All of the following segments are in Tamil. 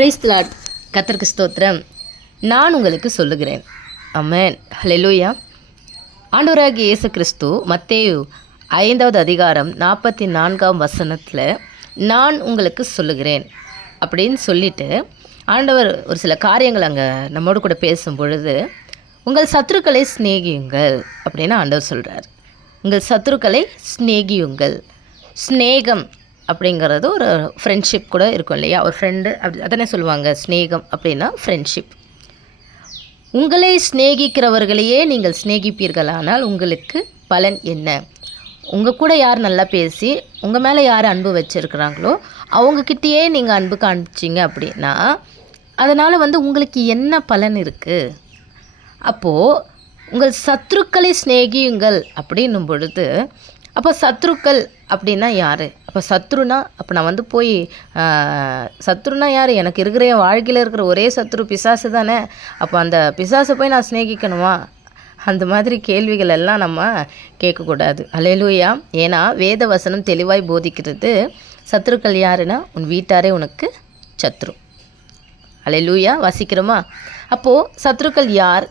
Praise the Lord. கர்த்தருக்கு ஸ்தோத்திரம். நான் உங்களுக்கு சொல்லுகிறேன். ஆமென். ஹல்லேலூயா. ஆண்டவராகிய இயேசு கிறிஸ்து மத்தேயு 5வது அதிகாரம் 44ஆம் வசனத்தில் நான் உங்களுக்கு சொல்லுகிறேன் அப்படின்னு சொல்லிட்டு ஆண்டவர் ஒரு சில காரியங்கள் அங்கே நம்மோடு கூட பேசும் பொழுது, உங்கள் சத்துருக்களை சிநேகியுங்கள் அப்படின்னு ஆண்டவர் சொல்கிறார். உங்கள் சத்துருக்களை சிநேகியுங்கள். ஸ்நேகம் அப்படிங்கிறது ஒரு ஃப்ரெண்ட்ஷிப் கூட இருக்கும் இல்லையா? ஒரு ஃப்ரெண்டு அப்படி அதானே சொல்லுவாங்க. ஸ்நேகம் அப்படின்னா ஃப்ரெண்ட்ஷிப். உங்களை சிநேகிக்கிறவர்களையே நீங்கள் சிநேகிப்பீர்களானால் உங்களுக்கு பலன் என்ன? உங்கள் கூட யார் நல்லா பேசி உங்கள் மேலே யார் அன்பு வச்சுருக்கிறாங்களோ அவங்கக்கிட்டேயே நீங்கள் அன்பு காமிச்சிங்க அப்படின்னா அதனால் உங்களுக்கு என்ன பலன் இருக்குது? அப்போது உங்கள் சத்துருக்களை சிநேகியுங்கள் அப்படின்னும் பொழுது, அப்போ சத்துருக்கள் அப்படின்னா யார்? அப்போ சத்ருனா அப்போ நான் போய் சத்ருனா யார்? எனக்கு இருக்கிற என் வாழ்க்கையில் இருக்கிற ஒரே சத்ரு பிசாசு தானே. அப்போ அந்த பிசாசை போய் நான் சிநேகிக்கணுமா? அந்த மாதிரி கேள்விகள் எல்லாம் நம்ம கேட்கக்கூடாது. அல்லேலூயா. ஏன்னா வேத வசனம் தெளிவாய் போதிக்கிறது, சத்துருக்கள் யாருன்னா உன் வீட்டாரே உனக்கு சத்ரு. அல்லேலூயா. வாசிக்கிறோமா? அப்போது சத்துருக்கள் யார்,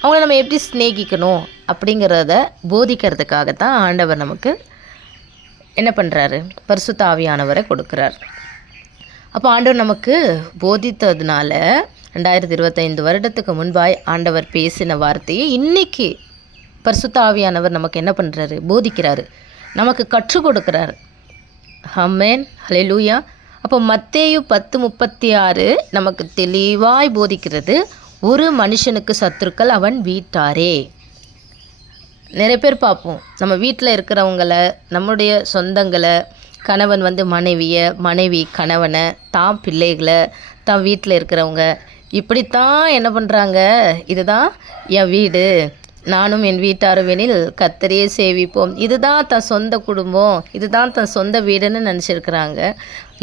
அவங்கள நம்ம எப்படி சிநேகிக்கணும் அப்படிங்கிறத போதிக்கிறதுக்காகத்தான் ஆண்டவர் நமக்கு என்ன பண்ணுறாரு? பரிசுத்த ஆவியானவரை கொடுக்குறார். அப்போ ஆண்டவர் நமக்கு போதித்ததுனால 2025 வருடத்துக்கு முன்பாய் ஆண்டவர் பேசின வார்த்தையை இன்றைக்கி பரிசுத்த ஆவியானவர் நமக்கு என்ன பண்ணுறாரு? போதிக்கிறாரு, நமக்கு கற்றுக் கொடுக்குறாரு. ஆமென். ஹல்லேலூயா. அப்போ மத்தேயு 10:36 நமக்கு தெளிவாய் போதிக்கிறது, ஒரு மனுஷனுக்கு சத்துருக்கள் அவன் வீட்டாரே. நிறைய பேர் பார்ப்போம், நம்ம வீட்டில் இருக்கிறவங்கள, நம்முடைய சொந்தங்களை, கணவன் மனைவியை, மனைவி கணவனை, தான் பிள்ளைகளை, தான் வீட்டில் இருக்கிறவங்க இப்படித்தான் என்ன பண்ணுறாங்க? இதுதான் என் வீடு, நானும் என் வீட்டாரும் எனில் கர்த்தரையே சேவிப்போம், இதுதான் தன் சொந்த குடும்பம், இதுதான் தன் சொந்த வீடுன்னு நினச்சிருக்கிறாங்க.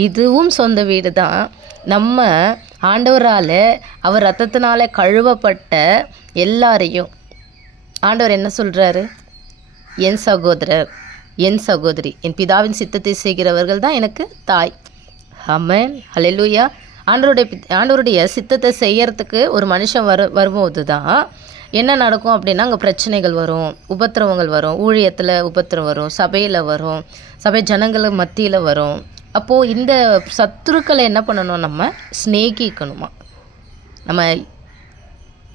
இதுவும் சொந்த வீடு தான். நம்ம ஆண்டவரால் அவர் ரத்தத்தினால கழுவப்பட்ட எல்லாரையும் ஆண்டவர் என்ன சொல்கிறாரு? என் சகோதரர், என் சகோதரி, என் பிதாவின் சித்தத்தை செய்கிறவர்கள் தான் எனக்கு தாய். ஆமென். ஹல்லேலூயா. ஆண்டவருடைய சித்தத்தை செய்யறதுக்கு ஒரு மனுஷன் வரும்போது தான் என்ன நடக்கும் அப்படின்னா, அங்கே பிரச்சனைகள் வரும், உபத்திரவங்கள் வரும், ஊழியத்தில் உபத்திரம் வரும், சபையில் வரும், சபை ஜனங்கள் மத்தியில் வரும். அப்போது இந்த சத்துருக்களை என்ன பண்ணணும்? நம்ம சிநேகிக்கணுமா? நம்ம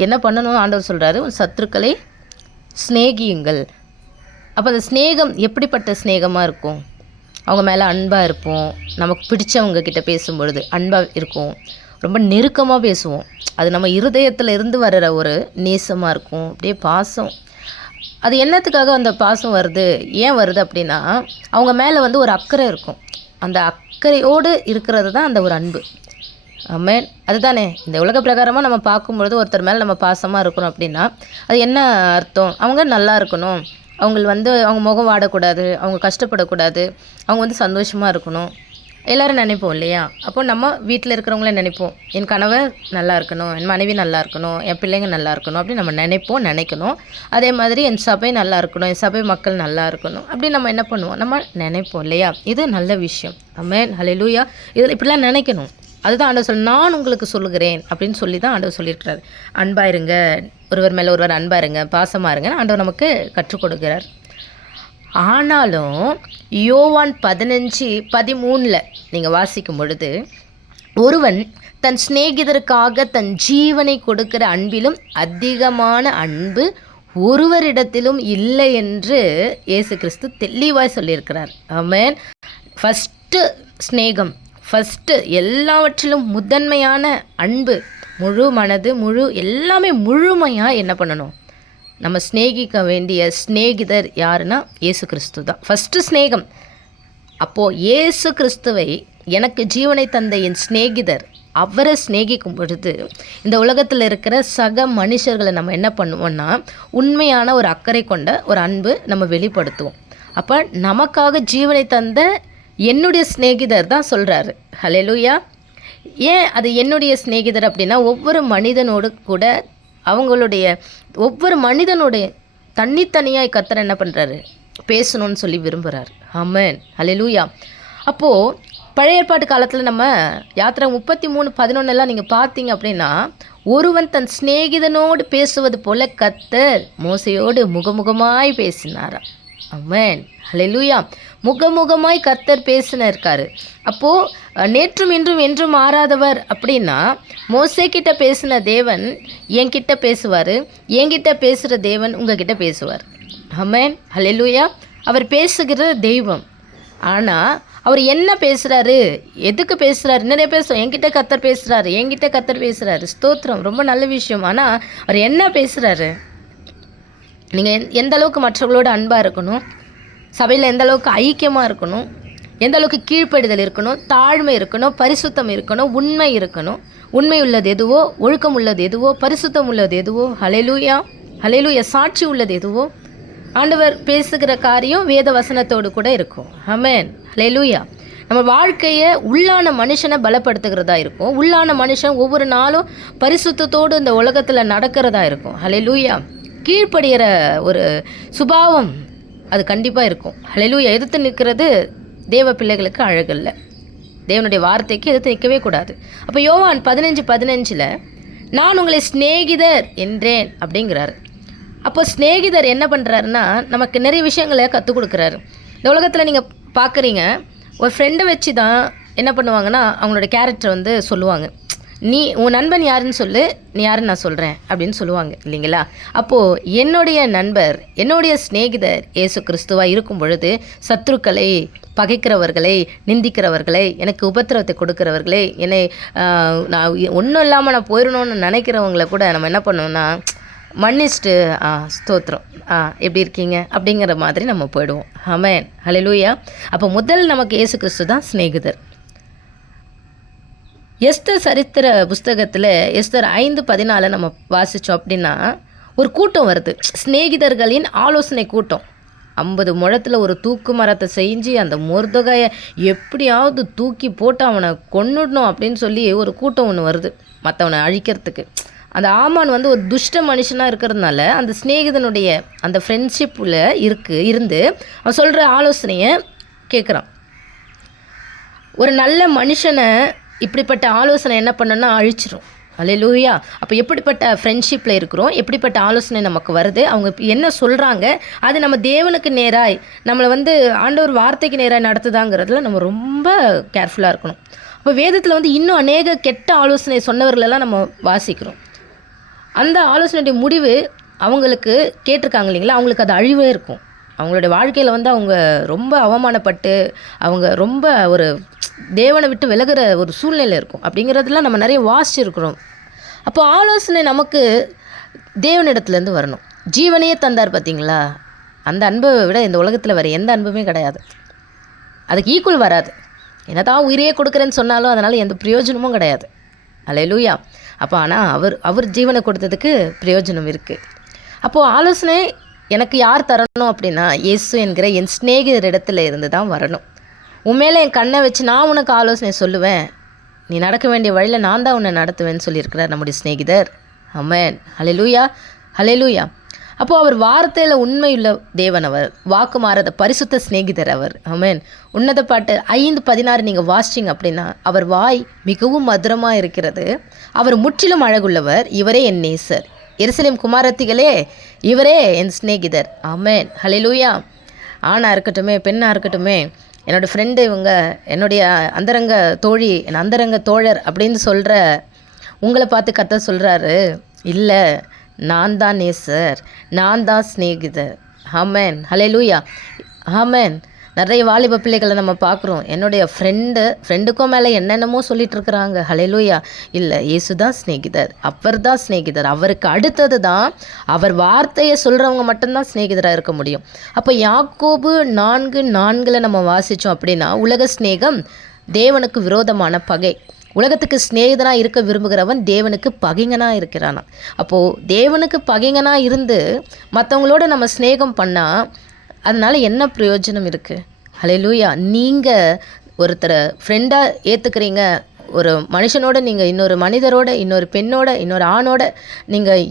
என்ன பண்ணணும்? ஆண்டவர் சொல்கிறாரு, சத்துருக்களை சிநேகியுங்கள். அப்போ அந்த ஸ்நேகம் எப்படிப்பட்ட ஸ்நேகமாக இருக்கும்? அவங்க மேலே அன்பாக இருப்போம், நமக்கு பிடிச்சவங்க கிட்ட பேசும்பொழுது அன்பாக இருக்கும், ரொம்ப நெருக்கமாக பேசுவோம். அது நம்ம இருதயத்தில் இருந்து வர்ற ஒரு நேசமாக இருக்கும், அப்படியே பாசம். அது என்னத்துக்காக அந்த பாசம் வருது, ஏன் வருது அப்படின்னா, அவங்க மேலே ஒரு அக்கறை இருக்கும். அந்த அக்கறையோடு இருக்கிறது தான் அந்த ஒரு அன்பு. ஆமென். அதுதானே இந்த உலக பிரகாரமாக நம்ம பார்க்கும்பொழுது ஒருத்தர் மேலே நம்ம பாசமாக இருக்கணும் அப்படின்னா அது என்ன அர்த்தம்? அவங்க நல்லா இருக்கணும், அவங்க அவங்க முகம் வாடக்கூடாது, அவங்க கஷ்டப்படக்கூடாது, அவங்க சந்தோஷமாக இருக்கணும், எல்லோரும் நினைப்போம் இல்லையா? அப்போ நம்ம வீட்டில் இருக்கிறவங்கள நினைப்போம், என் கணவர் நல்லா இருக்கணும், என் மனைவி நல்லா இருக்கணும், என் பிள்ளைங்க நல்லா இருக்கணும் அப்படின்னு நம்ம நினைக்கணும். அதே மாதிரி என் சபை நல்லா இருக்கணும், என் சபை மக்கள் நல்லா இருக்கணும் அப்படின்னு நம்ம என்ன பண்ணுவோம்? நம்ம நினைப்போம் இல்லையா? இது நல்ல விஷயம். ஆமென். ஹல்லேலூயா. இதில் இப்படிலாம் நினைக்கணும். அதுதான் ஆண்டவர் நான் உங்களுக்கு சொல்லுகிறேன் அப்படின்னு சொல்லி தான் ஆண்டவர் சொல்லியிருக்கிறார். அன்பாக இருங்க, ஒருவர் மேலே ஒருவர் அன்பாக இருங்க, பாசமாக இருங்க, ஆண்டவர் நமக்கு கற்றுக் கொடுக்கிறார். ஆனாலும் யோவான் 15:13 நீங்கள் வாசிக்கும் பொழுது, ஒருவன் தன் சிநேகிதருக்காக தன் ஜீவனை கொடுக்கிற அன்பிலும் அதிகமான அன்பு ஒருவரிடத்திலும் இல்லை என்று இயேசு கிறிஸ்து தெளிவாய் சொல்லியிருக்கிறார். ஆமென். ஃபஸ்ட்டு ஸ்நேகம், ஃபஸ்ட்டு எல்லாவற்றிலும் முதன்மையான அன்பு, முழு மனது, முழு எல்லாமே முழுமையாக என்ன பண்ணணும்? நம்ம சிநேகிக்க வேண்டிய சிநேகிதர் யாருன்னா இயேசு கிறிஸ்து தான் ஃபஸ்ட்டு ஸ்நேகம். அப்போது இயேசு கிறிஸ்துவை எனக்கு ஜீவனை தந்த என் சிநேகிதர், அவரை சிநேகிக்கும் பொழுது இந்த உலகத்தில் இருக்கிற சக மனுஷர்களை நம்ம என்ன பண்ணுவோம்னா உண்மையான ஒரு அக்கறை கொண்ட ஒரு அன்பு நம்ம வெளிப்படுத்துவோம். அப்போ நமக்காக ஜீவனை தந்த என்னுடைய சிநேகிதர் தான் சொல்கிறாரு. ஹல்லேலூயா. ஏன் அது என்னுடைய சிநேகிதர் அப்படின்னா, ஒவ்வொரு மனிதனோடு கூட அவங்களுடைய ஒவ்வொரு மனிதனுடைய தனித்தனியாக கர்த்தர் என்ன பண்ணுறாரு? பேசணும்னு சொல்லி விரும்புகிறார். ஆமென். ஹல்லேலூயா. அப்போது பழைய ஏற்பாட்டு காலத்தில் நம்ம யாத்திரை 33:11 நீங்கள் பார்த்தீங்க அப்படின்னா, ஒருவன் தன் சிநேகிதனோடு பேசுவது போல கர்த்தர் மோசையோடு முகமுகமாய் பேசினாராம். ஆமென், ஹல்லேலூயா. முகமுகமாய் கர்த்தர் இருக்காரு. அப்போது நேற்றும் இன்றும் என்றும் மாறாதவர் அப்படின்னா, மோசே கிட்ட பேசின தேவன் என்கிட்ட பேசுவார், என்கிட்ட பேசுகிற தேவன் உங்ககிட்ட பேசுவார். ஆமென், ஹல்லேலூயா. அவர் பேசுகிற தெய்வம். ஆனால் அவர் என்ன பேசுகிறாரு, எதுக்கு பேசுகிறாரு, நிறைய பேசுகிறோம். என்கிட்ட கர்த்தர் பேசுகிறாரு, ஸ்தோத்திரம், ரொம்ப நல்ல விஷயம். ஆனால் அவர் என்ன பேசுகிறாரு? நீங்கள் எந்த அளவுக்கு மற்றவர்களோட அன்பாக இருக்கணும், சபையில் எந்த அளவுக்கு ஐக்கியமாக இருக்கணும், எந்த அளவுக்கு கீழ்ப்படிதல் இருக்கணும், தாழ்மை இருக்கணும், பரிசுத்தம் இருக்கணும், உண்மை இருக்கணும். உண்மை உள்ளது எதுவோ, ஒழுக்கம் உள்ளது எதுவோ, பரிசுத்தம் உள்ளது எதுவோ, ஹல்லேலூயா ஹல்லேலூயா, சாட்சி உள்ளது எதுவோ, ஆண்டவர் பேசுகிற காரியம் வேத வசனத்தோடு கூட இருக்கும். ஆமென், ஹல்லேலூயா. நம்ம வாழ்க்கையை உள்ளான மனுஷனை பலப்படுத்துகிறதா இருக்கும். உள்ளான மனுஷன் ஒவ்வொரு நாளும் பரிசுத்தத்தோடு இந்த உலகத்தில் நடக்கிறதா இருக்கும். ஹல்லேலூயா. கீழ்ப்படுகிற ஒரு சுபாவம் அது கண்டிப்பாக இருக்கும். ஹல்லேலூயா. எதிர்த்து நிற்கிறது தேவ பிள்ளைகளுக்கு அழகில்லை. தேவனுடைய வார்த்தைக்கு எதிர்த்து நிற்கவே கூடாது. அப்போ யோவான் 15:15 நான் உங்களை சிநேகிதர் என்றேன் அப்படிங்கிறாரு. அப்போ சிநேகிதர் என்ன பண்ணுறாருன்னா, நமக்கு நிறைய விஷயங்களை கற்றுக் கொடுக்குறாரு. இந்த உலகத்தில் நீங்கள் பார்க்குறீங்க, ஒரு ஃப்ரெண்டை வச்சு தான் என்ன பண்ணுவாங்கன்னா, அவங்களோட கேரக்டரை சொல்லுவாங்க. நீ உன் நண்பன் யாருன்னு சொல்லு, நீ யாருன்னு நான் சொல்கிறேன் அப்படின்னு சொல்லுவாங்க இல்லைங்களா? அப்போது என்னுடைய நண்பர், என்னுடைய சிநேகிதர் இயேசு கிறிஸ்துவாக இருக்கும் பொழுது, சத்துருக்களை, பகைக்கிறவர்களை, நிந்திக்கிறவர்களை, எனக்கு உபத்திரவத்தை கொடுக்கிறவர்களை, என்னை நான் ஒன்றும் இல்லாமல் நான் போயிடணும்னு நினைக்கிறவங்கள கூட நம்ம என்ன பண்ணோம்னா மன்னிச்சுட்டு ஸ்தோத்திரம், எப்படி இருக்கீங்க அப்படிங்கிற மாதிரி நம்ம போயிடுவோம். ஆமென், ஹல்லேலூயா. அப்போ முதல் நமக்கு இயேசு கிறிஸ்து தான் சிநேகிதர். எஸ்தர் சரித்திர புஸ்தகத்தில் எஸ்தர் 5:14 நம்ம வாசித்தோம் அப்படின்னா, ஒரு கூட்டம் வருது, சிநேகிதர்களின் ஆலோசனை கூட்டம். 50 முழத்தில் ஒரு தூக்கு மரத்தை செஞ்சு அந்த மொர்தெகாயை எப்படியாவது தூக்கி போட்டு அவனை கொன்னுடணும் அப்படின்னு சொல்லி ஒரு கூட்டம் ஒன்று வருது, மற்றவனை அழிக்கிறதுக்கு. அந்த ஆமான் ஒரு துஷ்ட மனுஷனாக இருக்கிறதுனால அந்த சிநேகிதனுடைய அந்த ஃப்ரெண்ட்ஷிப்பில் இருந்து அவன் சொல்கிற ஆலோசனையை கேட்குறான். ஒரு நல்ல மனுஷனை இப்படிப்பட்ட ஆலோசனை என்ன பண்ணணும்னா அழிச்சிரும். ஹல்லேலூயா. அப்போ எப்படிப்பட்ட ஃப்ரெண்ட்ஷிப்பில் இருக்கிறோம், எப்படிப்பட்ட ஆலோசனை நமக்கு வருது, அவங்க என்ன சொல்கிறாங்க, அது நம்ம தேவனுக்கு நேராய் நம்மளை ஆண்டவர் வார்த்தைக்கு நேராக நடத்துதாங்கிறதுல நம்ம ரொம்ப கேர்ஃபுல்லாக இருக்கணும். அப்போ வேதத்தில் இன்னும் அநேக கெட்ட ஆலோசனை சொன்னவர்களெல்லாம் நம்ம வாசிக்கிறோம். அந்த ஆலோசனையுடைய முடிவு அவங்களுக்கு கேட்டிருக்காங்க இல்லைங்களா, அவங்களுக்கு அது அழிவே இருக்கும். அவங்களுடைய வாழ்க்கையில் அவங்க ரொம்ப அவமானப்பட்டு அவங்க ரொம்ப ஒரு தேவனை விட்டு விலகிற ஒரு சூழ்நிலை இருக்கும். அப்படிங்கிறதுலாம் நம்ம நிறைய வாசிச்சிருக்கிறோம். அப்போ ஆலோசனை நமக்கு தேவனிடத்துலேருந்து வரணும். ஜீவனையே தந்தார் பார்த்தீங்களா, அந்த அன்பை விட இந்த உலகத்தில் வேறு எந்த அன்புமே கிடையாது. அதுக்கு ஈக்குவல் வராது. என்னதான் உயிரையே கொடுக்குறேன்னு சொன்னாலும் அதனால் எந்த பிரயோஜனமும் கிடையாது. ஹல்லேலூயா. அப்போ ஆனால் அவர் ஜீவனை கொடுத்ததுக்கு பிரயோஜனம் இருக்குது. அப்போது ஆலோசனை எனக்கு யார் தரணும் அப்படின்னா, இயேசு என்கிற என் சிநேகிதர் இடத்துல இருந்து தான் வரணும். உண்மையில என் கண்ணை வச்சு நான் உனக்கு ஆலோசனை சொல்லுவேன், நீ நடக்க வேண்டிய வழியில் நான் தான் உன்னை நடத்துவேன்னு சொல்லியிருக்கிறார் நம்முடைய சிநேகிதர். ஆமென், ஹல்லேலூயா ஹல்லேலூயா. அப்போது அவர் வார்த்தையில் உண்மையுள்ள தேவன், அவர் வாக்கு மாறாத பரிசுத்த சிநேகிதர் அவர். ஆமென். உன்னத பாட்டு 5:16 நீங்கள் வாசிச்சிங்க அப்படின்னா, அவர் வாய் மிகவும் மதுரமாக இருக்கிறது, அவர் முற்றிலும் அழகுள்ளவர், இவரே என் நேசர், எருசலேம் குமாரத்திகளே இவரே என் சிநேகிதர். ஆமென், ஹல்லேலூயா. ஆணாக இருக்கட்டுமே பெண்ணாக இருக்கட்டுமே, என்னோடய ஃப்ரெண்டு, இவங்க என்னுடைய அந்தரங்க தோழி, என் அந்தரங்க தோழர் அப்படின்னு சொல்கிற உங்களை பார்த்து கர்த்தர் சொல்கிறாரு, இல்லை நான் தான் நேசர், நான் தான் சிநேகிதர். ஆமென், ஹல்லேலூயா. ஆமென். நிறைய வாலிப பிள்ளைகளை நம்ம பார்க்குறோம், என்னுடைய ஃப்ரெண்டுக்கும் மேலே என்னென்னமோ சொல்லிகிட்ருக்குறாங்க. ஹல்லேலூயா. இல்லை, இயேசு தான் சிநேகிதர், அவர் தான் சிநேகிதர். அவருக்கு அடுத்தது தான் வார்த்தையை சொல்கிறவங்க மட்டும்தான் சிநேகிதராக இருக்க முடியும். அப்போ யாக்கோபு 4:4 நம்ம வாசித்தோம் அப்படின்னா, உலக சிநேகம் தேவனுக்கு விரோதமான பகை. உலகத்துக்கு சிநேகிதனாக இருக்க விரும்புகிறவன் தேவனுக்கு பகைங்கனாக இருக்கிறானா. அப்போது தேவனுக்கு பகைங்கனாக இருந்து மற்றவங்களோட நம்ம சிநேகம் பண்ணால் அதனால் என்ன பிரயோஜனம் இருக்குது? ஹல்லேலூயா. நீங்கள் ஒருத்தரை ஃப்ரெண்டாக ஏற்றுக்கிறீங்க, ஒரு மனுஷனோட, நீங்கள் இன்னொரு மனிதரோட, இன்னொரு பெண்ணோட, இன்னொரு ஆணோட நீங்கள்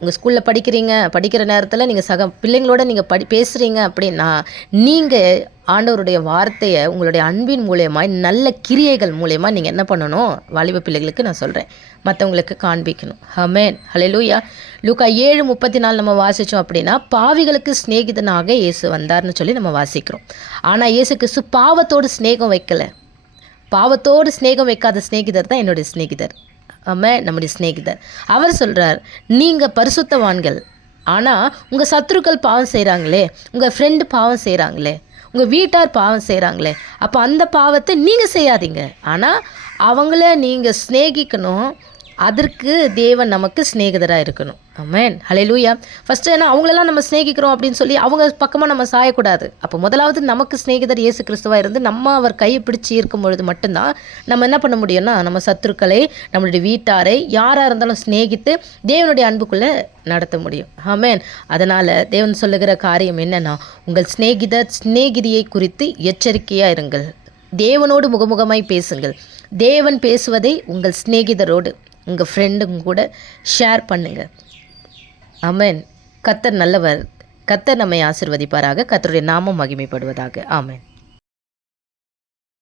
உங்கள் ஸ்கூலில் படிக்கிற நேரத்தில் நீங்கள் சக பிள்ளைங்களோட நீங்கள் பேசுகிறீங்க அப்படின்னா, நீங்கள் ஆண்டவருடைய வார்த்தையை உங்களுடைய அன்பின் மூலியமாக, நல்ல கிரியைகள் மூலயமா நீங்கள் என்ன பண்ணணும்? வாலிப பிள்ளைகளுக்கு நான் சொல்கிறேன், மற்றவங்களுக்கு காண்பிக்கணும். ஆமென், ஹல்லேலூயா. லூக்கா 7:34 நம்ம வாசித்தோம் அப்படின்னா, பாவிகளுக்கு சிநேகிதனாக இயேசு வந்தார்னு சொல்லி நம்ம வாசிக்கிறோம். ஆனால் இயேசு கிறிஸ்து பாவத்தோடு சிநேகம் வைக்கலை. பாவத்தோடு சிநேகம் வைக்காத சிநேகிதர் தான் என்னுடைய சிநேகிதர். ஆமாம், நம்முடைய சிநேகிதர். அவர் சொல்கிறார், நீங்கள் பரிசுத்தவான்கள், ஆனால் உங்கள் சத்துருக்கள் பாவம் செய்கிறாங்களே, உங்கள் ஃப்ரெண்டு பாவம் செய்கிறாங்களே, உங்கள் வீட்டார் பாவம் செய்கிறாங்களே, அப்போ அந்த பாவத்தை நீங்கள் செய்யாதீங்க, ஆனால் அவங்கள நீங்கள் சிநேகிக்கணும். அதற்கு தேவன் நமக்கு சிநேகிதராக இருக்கணும். ஆமென், ஹல்லேலூயா. ஃபஸ்ட்டு ஏன்னா அவங்களெல்லாம் நம்ம சிநேகிக்கிறோம் அப்படின்னு சொல்லி அவங்க பக்கமாக நம்ம சாயக்கூடாது. அப்போ முதலாவது நமக்கு சிநேகிதர் இயேசு கிறிஸ்துவாக இருந்து நம்ம அவர் கையை பிடிச்சி இருக்கும் பொழுது மட்டும்தான் நம்ம என்ன பண்ண முடியும்னா, நம்ம சத்துருக்களை, நம்மளுடைய வீட்டாரை, யாராக இருந்தாலும் சிநேகித்து தேவனுடைய அன்புக்குள்ளே நடத்த முடியும். ஆமென். அதனால் தேவன் சொல்லுகிற காரியம் என்னென்னா, உங்கள் சிநேகிதியை குறித்து எச்சரிக்கையாக இருங்கள். தேவனோடு முகமுகமாய் பேசுங்கள். தேவன் பேசுவதை உங்கள் சிநேகிதரோடு, உங்கள் ஃப்ரெண்டுங்க கூட ஷேர் பண்ணுங்கள். ஆமென். கர்த்தர் நல்லவர். கர்த்தர் நம்மை ஆசீர்வதிப்பாராக. கர்த்தருடைய நாமம் மகிமைப்படுவதாக. ஆமென்.